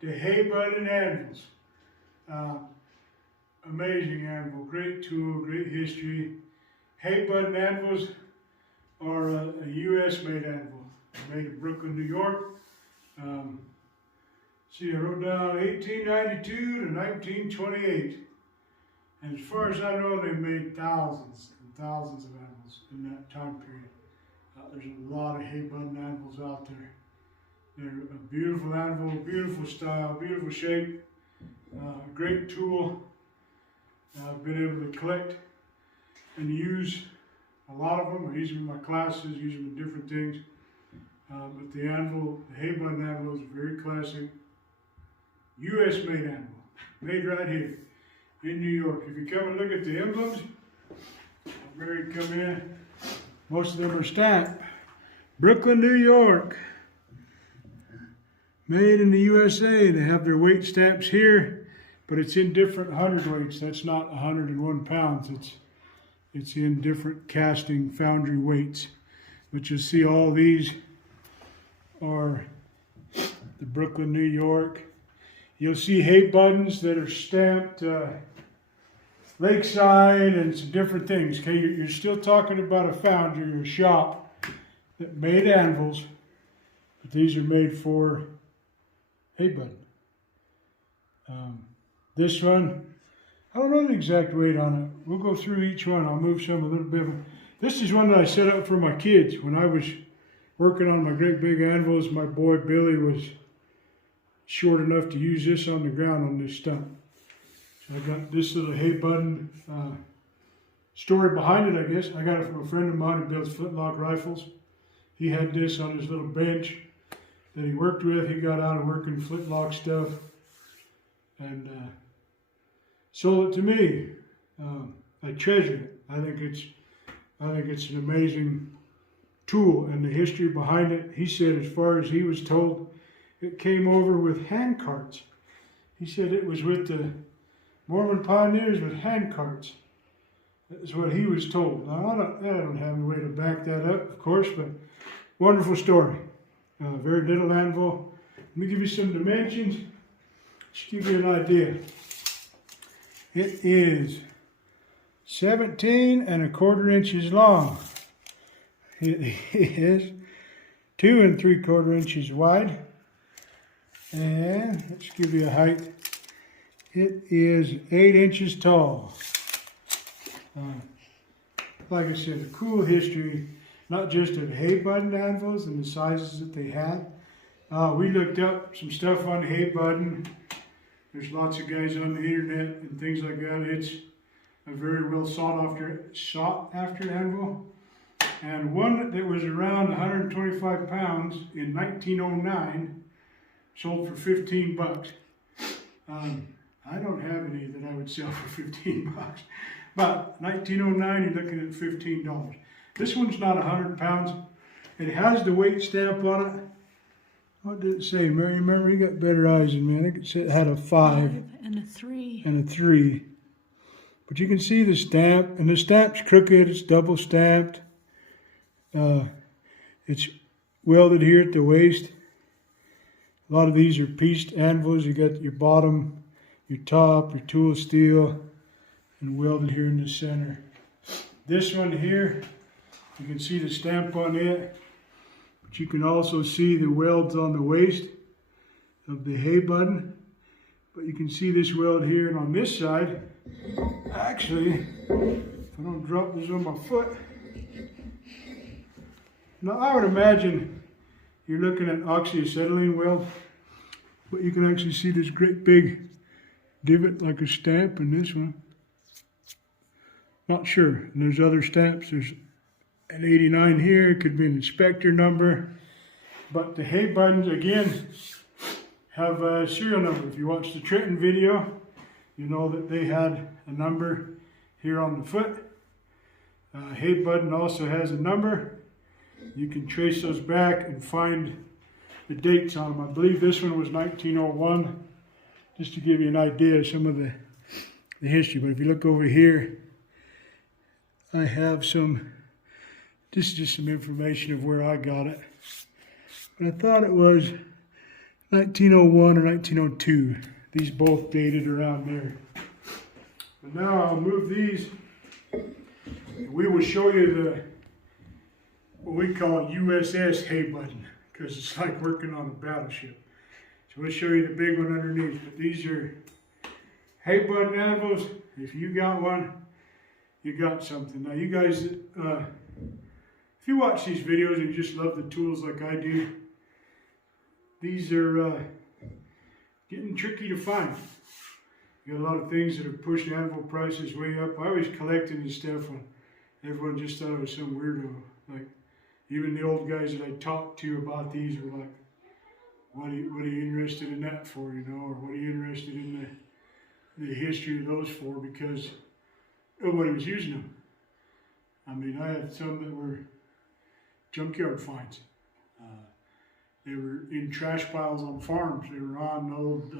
the Hay-Budden Anvils. Amazing anvil, great tool, great history. Hay-Budden Anvils are a U.S. made anvil, made in Brooklyn, New York. See, I wrote down 1892 to 1928. And as far as I know, they made thousands and thousands of anvils in that time period. There's a lot of Hay-Budden anvils out there. They're a beautiful anvil, beautiful style, beautiful shape, great tool. I've been able to collect and use a lot of them. I use them in my classes, use them in different things. But the anvil, the Hay-Budden anvil is a very classic U.S. made anvil, made right here in New York. If you come and look at the emblems, where you come in, most of them are stamped. Brooklyn, New York. Made in the USA. They have their weight stamps here, but it's in different hundredweights. That's not 101 pounds. It's in different casting foundry weights. But you'll see all these are the Brooklyn, New York. You'll see Hay-Buddens that are stamped Lakeside and some different things. Okay, you're still talking about a foundry or a shop that made anvils, but these are made for Hay-Budden. This one, I don't know the exact weight on it. We'll go through each one. I'll move some a little bit. This is one that I set up for my kids. When I was working on my great big anvils, my boy Billy was short enough to use this on the ground on this stump. So I got this little Hay-Budden story behind it, I guess. I got it from a friend of mine who builds flintlock rifles. He had this on his little bench that he worked with. He got out of working flintlock stuff and sold it to me. I treasure it. I think it's an amazing tool, and the history behind it. He said, as far as he was told, it came over with hand carts. He said it was with the Mormon pioneers with hand carts. That is what he was told. Now, I don't have any way to back that up, of course, but wonderful story. Very little anvil. Let me give you some dimensions. Just give you an idea. It is 17 1/4 inches long. It is 2 3/4 inches wide. And let's give you a height. It is 8 inches tall. Like I said, a cool history, not just of Hay-Budden anvils and the sizes that they had. We looked up some stuff on Hay-Budden. There's lots of guys on the internet and things like that. It's a very well sought after anvil. And one that was around 125 pounds in 1909 sold for 15 bucks. I don't have any that I would sell for 15 bucks. But 1909, you're looking at $15. This one's not 100 pounds. It has the weight stamp on it. What did it say, Mary? Remember, you got better eyes than me. I think it said it had a 5 and a 3. And a 3. But you can see the stamp, and the stamp's crooked. It's double stamped. It's welded here at the waist. A lot of these are pieced anvils. You got your bottom, your top, your tool steel, and welded here in the center. This one here, you can see the stamp on it, but you can also see the welds on the waist of the Hay-Budden. But you can see this weld here, and on this side, actually, if I don't drop this on my foot. Now I would imagine you're looking at oxyacetylene weld, but you can actually see this great big divot like a stamp in this one. Not sure. And there's other stamps. There's an 89 here. It could be an inspector number. But the Hay-Buddens, again, have a serial number. If you watch the Trenton video, you know that they had a number here on the foot. Hay-Budden also has a number. You can trace those back and find the dates on them. I believe this one was 1901, just to give you an idea of some of the history. But if you look over here, I have some, this is just some information of where I got it. But I thought it was 1901 or 1902. These both dated around there. But now I'll move these. We will show you what we call USS Hay-Budden, because it's like working on a battleship. So we'll show you the big one underneath. But these are Hay-Budden Anvils. If you got one, you got something. Now you guys, if you watch these videos and you just love the tools like I do, these are getting tricky to find. You got a lot of things that have pushed anvil prices way up. I was collecting this stuff when everyone just thought I was some weirdo. Like, even the old guys that I talked to about these were like, what are you interested in that for, you know, or what are you interested in the history of those for, because nobody was using them. I mean, I had some that were junkyard finds. They were in trash piles on farms. They were on old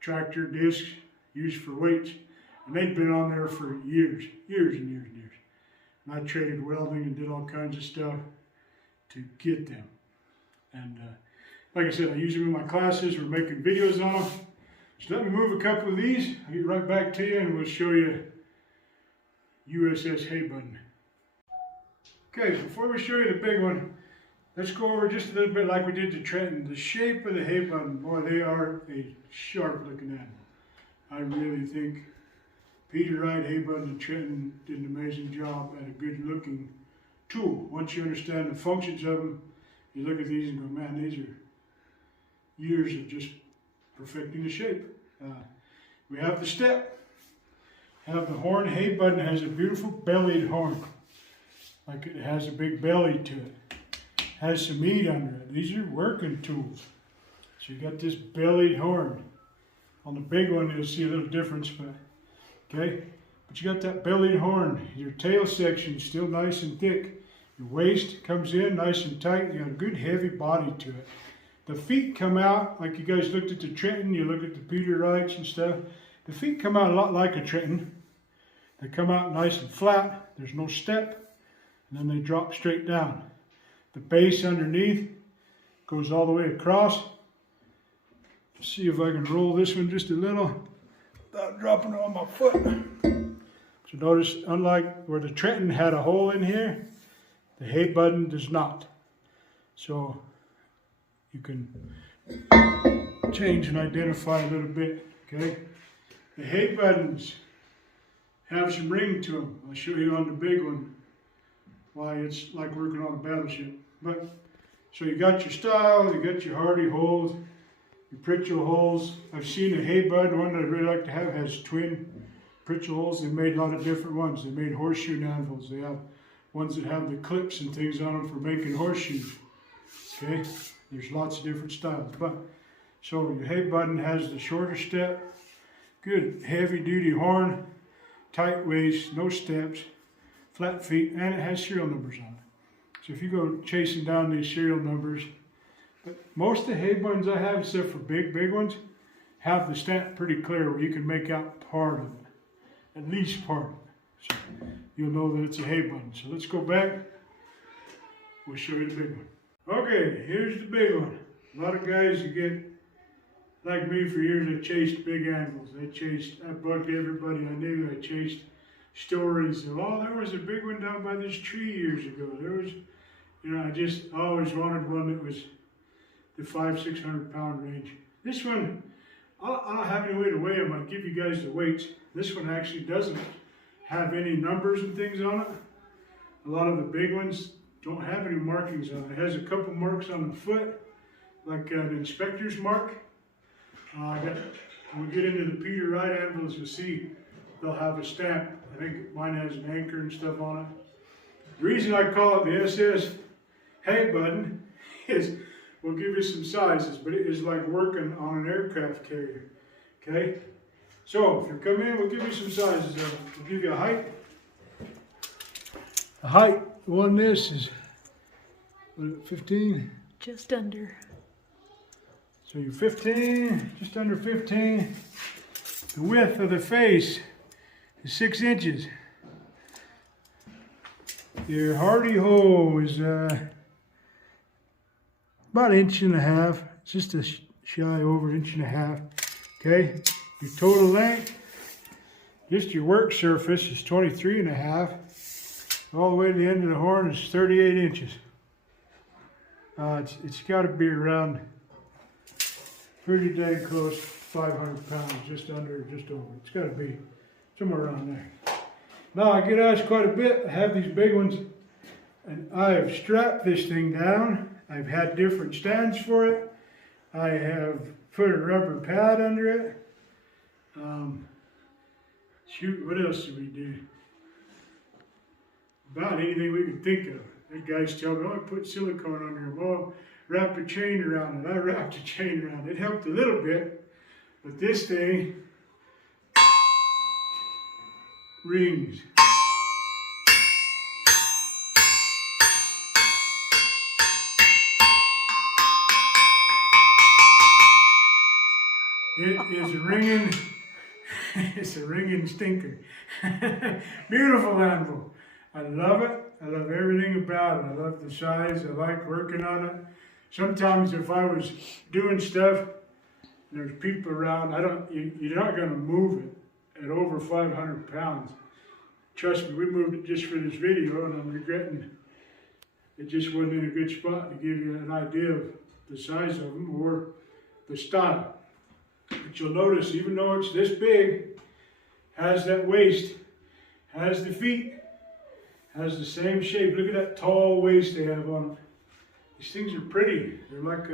tractor discs used for weights. And they'd been on there for years and years. And I traded welding and did all kinds of stuff to get them. And like I said, I use them in my classes. We're making videos on them. So let me move a couple of these. I'll get right back to you and we'll show you USS Hay-Budden. Okay, so before we show you the big one, let's go over just a little bit like we did the Trenton. The shape of the Hay-Budden, boy, they are a sharp looking animal. I really think Peter Wright, Hay-Budden, and Trenton did an amazing job at a good looking tool. Once you understand the functions of them, you look at these and go, man, these are years of just perfecting the shape. We have the step, have the horn. Hay-Budden has a beautiful bellied horn. Like it has a big belly to it. Has some meat under it. These are working tools. So you got this bellied horn. On the big one you'll see a little difference, but okay. But you got that bellied horn. Your tail section is still nice and thick. Your waist comes in nice and tight. You got a good heavy body to it. The feet come out like you guys looked at the Trenton. You look at the Peter Wrights and stuff. The feet come out a lot like a Trenton. They come out nice and flat. There's no step, and then they drop straight down. The base underneath goes all the way across. See if I can roll this one just a little without dropping it on my foot. So notice, unlike where the Trenton had a hole in here, the Hay-Budden does not. So you can change and identify a little bit, okay? The Hay-Buddens have some ring to them. I'll show you on the big one why it's like working on a battleship. But so you got your style, you got your hardy holes, your Pritchell holes. I've seen a Hay-Budden, one that I'd really like to have has twin Pritchell holes. They made a lot of different ones. They made horseshoe anvils. They have ones that have the clips and things on them for making horseshoes. Okay, there's lots of different styles. But so your Hay-Budden has the shorter step, good heavy duty horn, tight waist, no steps, flat feet, and it has serial numbers on it. So if you go chasing down these serial numbers, but most of the Hay-Buddens I have, except for big ones, have the stamp pretty clear where you can make out part of it, at least part of it. So you'll know that it's a Hay-Budden. So let's go back. We'll show you the big one. Okay, here's the big one. A lot of guys who get, like me for years, I chased big anvils. I bugged everybody I knew. I chased stories of, oh, there was a big one down by this tree years ago. There was, you know, I always wanted one that was the 500-600 pound range. This one, I don't have any way to weigh them. I'll give you guys the weights. This one actually doesn't have any numbers and things on it. A lot of the big ones don't have any markings on it. It has a couple marks on the foot, like an inspector's mark. When we get into the Peter Wright anvils, you'll see they'll have a stamp. I think mine has an anchor and stuff on it. The reason I call it the SS Hay-Budden is we'll give you some sizes, but it is like working on an aircraft carrier. Okay? So if you come in, we'll give you some sizes of it. We'll give you a height. The height on this is 15? Just under. So you're 15, just under 15. The width of the face is 6 inches. Your hardy hole is about 1.5 inches. It's just a shy over 1.5 inches. Okay, your total length, just your work surface is 23.5. All the way to the end of the horn is 38 inches. It's got to be around pretty dang close, 500 pounds, just under, just over. It's got to be somewhere around there. Now I get asked quite a bit. I have these big ones, and I have strapped this thing down. I've had different stands for it. I have put a rubber pad under it. Shoot, what else did we do? About anything we could think of. The guys tell me, oh, I put silicone under them. Oh, wrap a chain around it. I wrapped a chain around it. It helped a little bit, but this thing rings. It is ringing. It's a ringing stinker. Beautiful anvil. I love it. I love everything about it. I love the size. I like working on it. Sometimes if I was doing stuff and there's people around, you're not going to move it at over 500 pounds. Trust me, we moved it just for this video, and I'm regretting it just wasn't in a good spot to give you an idea of the size of them or the style. But you'll notice, even though it's this big, has that waist, has the feet, has the same shape. Look at that tall waist they have on it. These things are pretty. They're like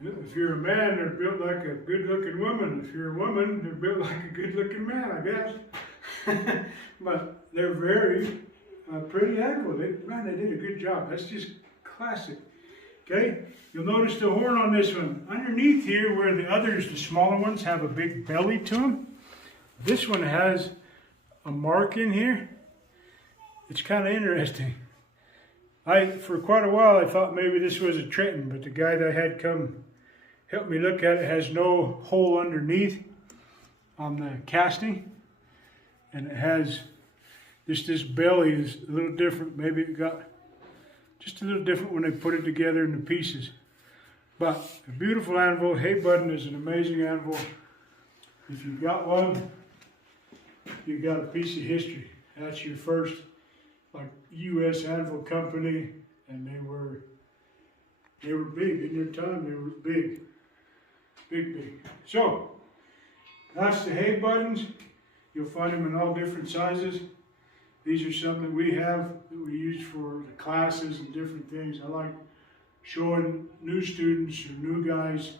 if you're a man, they're built like a good-looking woman. If you're a woman, they're built like a good-looking man, I guess. But they're very pretty anvil. They did a good job. That's just classic. Okay, you'll notice the horn on this one. Underneath here, where the others, the smaller ones, have a big belly to them, this one has a mark in here. It's kind of interesting. For quite a while, I thought maybe this was a Trenton, but the guy that I had come help me look at it has no hole underneath on the casting, and it has just this belly is a little different. Maybe it got just a little different when they put it together in the pieces. But a beautiful anvil. Hay-Budden is an amazing anvil. If you've got one, you've got a piece of history. That's your first U.S. anvil company, and they were big in their time. They were big. So that's the Hay-Buddens. You'll find them in all different sizes. These are some that we have that we use for the classes and different things. I like showing new students or new guys.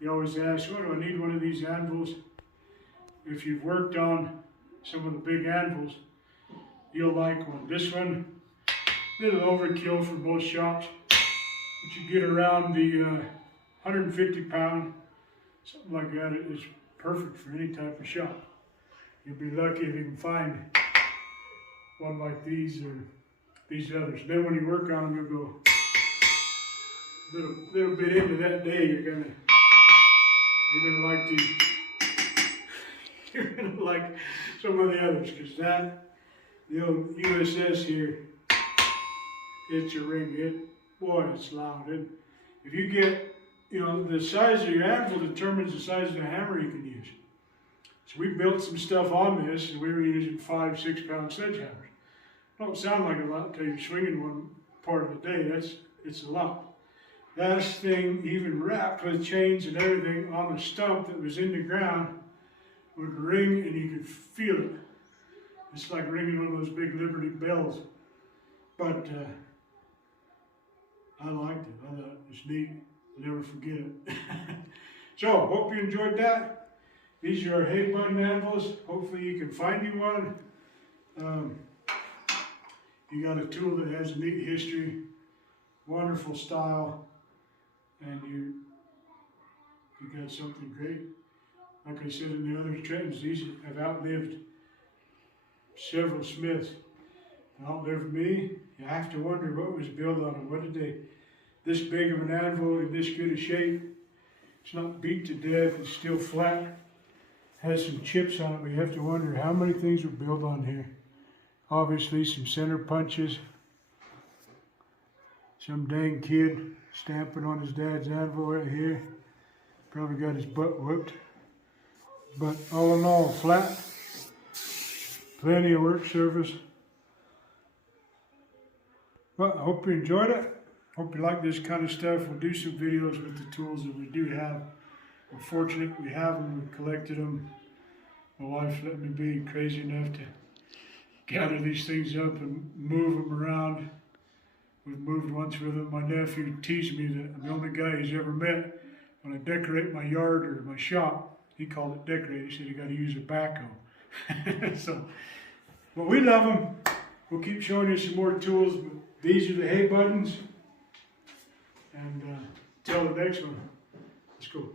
They always ask, "Oh, do I need one of these anvils?" If you've worked on some of the big anvils, you'll like one. This one, a little overkill for most shops, but you get around the 150 pound, something like that. It is perfect for any type of shop. You'll be lucky if you can find one like these or these others. Then when you work on them, you'll go a little bit into that day. You're gonna like these. You're gonna like some of the others, because the old USS here, it's a ring. Boy, it's loud. If you get, the size of your anvil determines the size of the hammer you can use. So we built some stuff on this, and we were using 5-6 pound sledgehammers. Don't sound like a lot until you're swinging one part of the day. It's a lot. That thing, even wrapped with chains and everything on a stump that was in the ground, would ring, and you could feel it. It's like ringing one of those big Liberty bells. But I liked it. I thought it was neat. I'll never forget it. So, hope you enjoyed that. These are our Hay-Budden anvils. Hopefully you can find you one. You got a tool that has a neat history, wonderful style, and you got something great. Like I said in the other Trentons, these have outlived several Smiths. Outlived me. You have to wonder what was built on them. What did they, this big of an anvil in this good a shape? It's not beat to death. It's still flat. Has some chips on it. We have to wonder how many things were built on here. Obviously some center punches, Some dang kid stamping on his dad's anvil right here. Probably got his butt whooped. But all in all, flat. Plenty of work surface. Well, I hope you enjoyed it. Hope you like this kind of stuff. We'll do some videos with the tools that we do have. We're fortunate we have them. We collected them. My wife let me be crazy enough to gather these things up and move them around. We've moved once with them. My nephew teased me that I'm the only guy he's ever met. When I decorate my yard or my shop, he called it decorate. He said you got to use a backhoe. So, but we love them. We'll keep showing you some more tools. But these are the Hay-Buddens. And till the next one, let's go.